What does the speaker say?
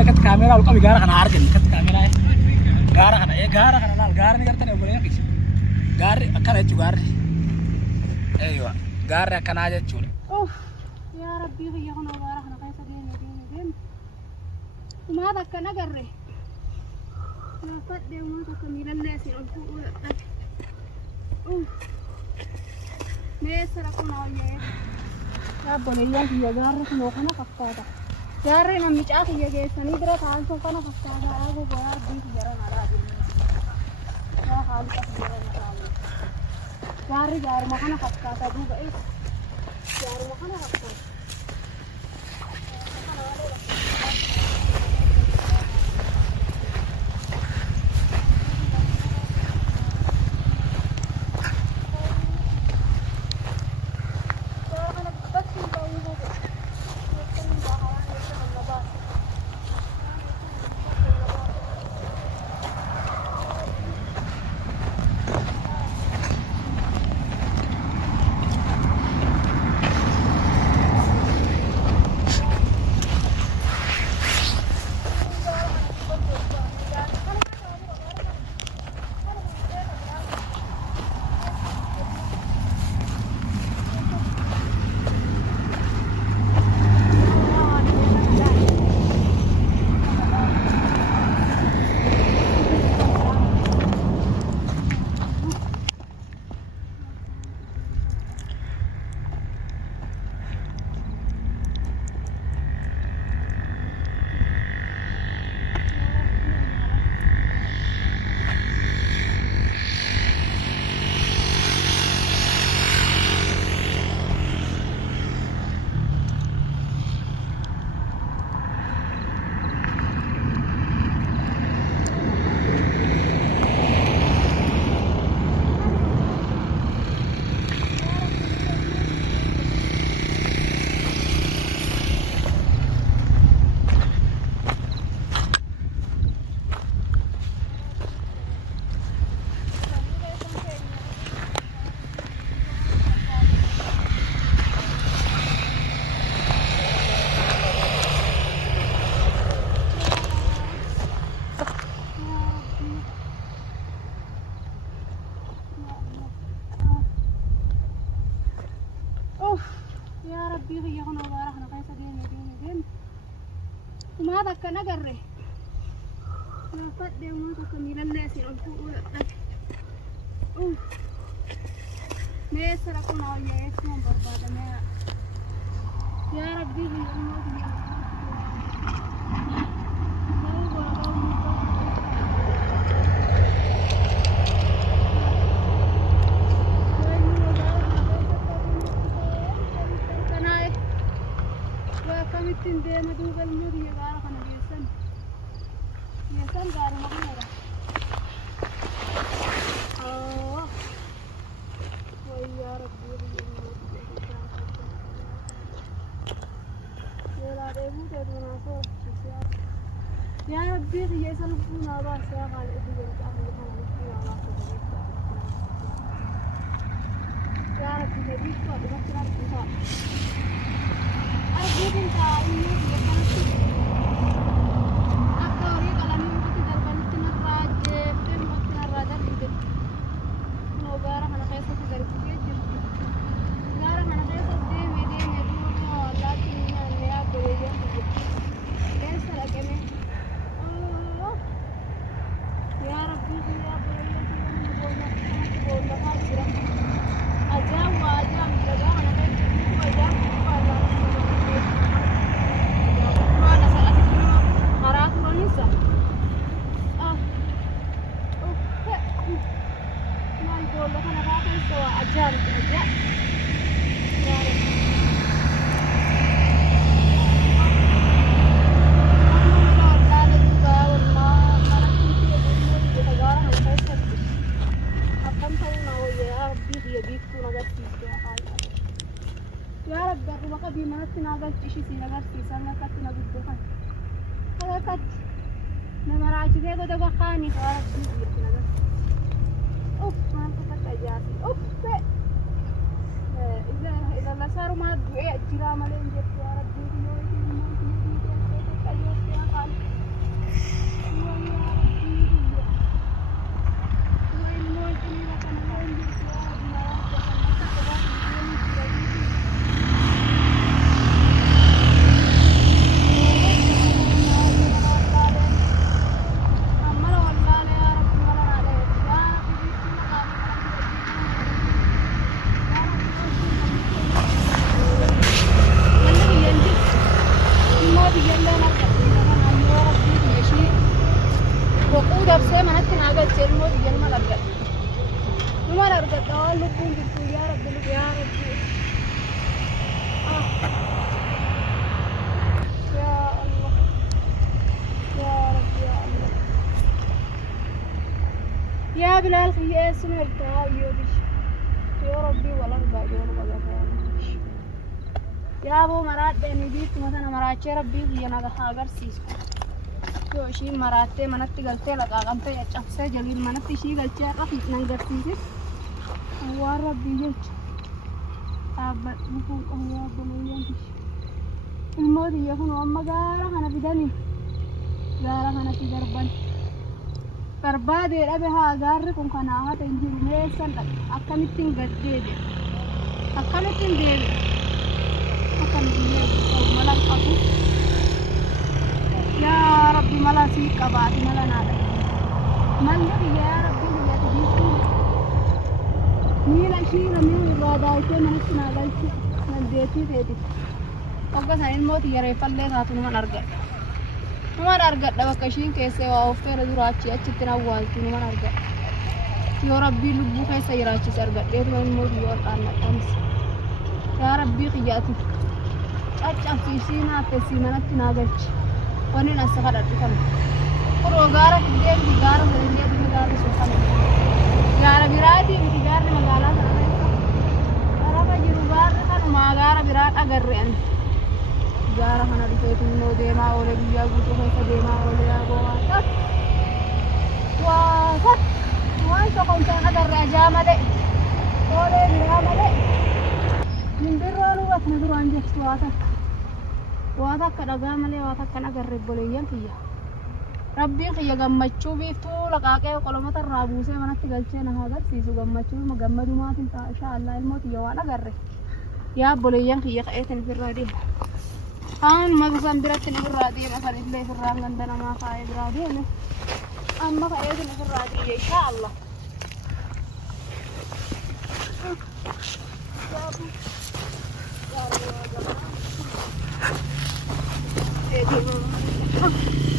أنا كنت كاميرا والقوم جارك أنا عارف إن كنت كاميرا جارك أنا إيه جارك أنا لا جارني قرتني أقول لك جاري أكان هيك جاري أيوة جاري أكان هذا تقول أوف يا ربي هي هنا بارك أنا قيس دين وما هذا كان أجري لا فد وما تكمل الناس الفوق ولا أوف ما يسرقون وياه يا بني يا جاري شنو كنا كفادا جاري نمشي أخي يا جيس نيدرا تعال شو كنا كفادا أبو بار بيت جرا نارا يا خالد أخبار نارا جاري ما كنا كفادا دوب إيه جاري ما كنا كفادا يا ربي هي هنا بارك أنا قيس دين وما هذا كان أجري لا فد وما تكمل الناس الفوق ولا أوف ما يسرقون وياه يسمون بربادة ما يا ربي هي هنا تندي ما دوب المودي يا بارك أنا بيسن قاري ما هذا ويا ربي يا ربي هي سلفونا بس يا خالد يا ربي هديك صوت بس لا تنسى أرجوك أنت إنه يكون أكثر يقال إنه تقدر بنتنا الراجع بدل ما تنا الراجع بدل إنه بارك أنا خير تقدر تجيب بارك أنا خير تدي مدين يدور لكن أنا يا بلية ليس لكنه يا ربي يا بلية نقول لك هذا أجا وأجا مجا أنا خير وأجا يا رب الرباقة بما تناقل تشي سيناقل سيسانا كتنا بدوخان هذا كت نمرات ذي قد بخاني يا رب سيدي تناقل أوف ما أنت أجاسي أوف إذا لا صاروا ما دعاء جرام لين جت يا رب waan lubbuun jirtu yaa rabbi yaa rabbi yaa Allah yaa rabbi yaa Allah yaa bilaal khiyyaa sunu irtaa yoobish yaa rabbi walargaa yoo bagaa yaa boo maraadheeni biitti matana maraachee rabbii kiyya naga agarsiisu yoo ishiin maraattee manatti galtee laqaaqamtee caccabsee jaliin manatti ishii galchee qafi nan garsiisis waan rabbii jecha dhaabbadhu kun qawwaa boloyyaan ilmoo tiyya kun amma gaara kana fidanii gaara kanatti darban barbaadee dhabe haa gaarri kun kanaa hata hin jiru meessan dhabe akkamittiin gad deebi'a akkamittiin deebi'a akkamittiin deebi'a malan qabu yaa rabbi mala sii qabaati mala naadha malli biyya yaa rabbi biyya tijiituu miila ishii namni irraa daawitee manatti naa galchi nandeetii teeti akka san ilmoo tiyya reeffallee taatu numan argadha bakka ishiin keessee waa ofteera duraachi achitti nawwaaltu numan argadha yoo rabbii lubbuu keessa jiraachise argadheetu ilmoo tiyya ol dhaannadhanis yaa rabbii kiyyaati caccabsiisii naaffessii manatti naa galchi wani nasa kadhadhu kana kuroo gaara fiddeetti gaara sadilleetti gaara sun gaara biraatii miti gaarri magaalaa sana keessa garafa jiru gaarri kanumaa gaara biraa agarre ani gaara kana dhufeetu immoo deemaa oole biyyaa guutuu keessa deemaa oole yaaboo waan tokkoon ta'an agarre ajaa malee oolee biraa malee minbirroo lugatna duraan jettu waan akka dhagaa malee waan akka agarre boleeyyan kiyya rabbiin kiyya gammachuu biiftuu laqaaqee qolomata irraa buusee manatti galchee na agarsiisu gammachuu gammadumaatiin ta'a inshaallah ilmoo tiyya waan agarre yaa boleeyyan kiyya ka'eetin ofirraa deema haan mabisan biratti ofirraa deema sanillee ofirraa ganda namaa kaa'ee biraa deeme amma ka'eetin ofirraa deema inshaallah Thank you.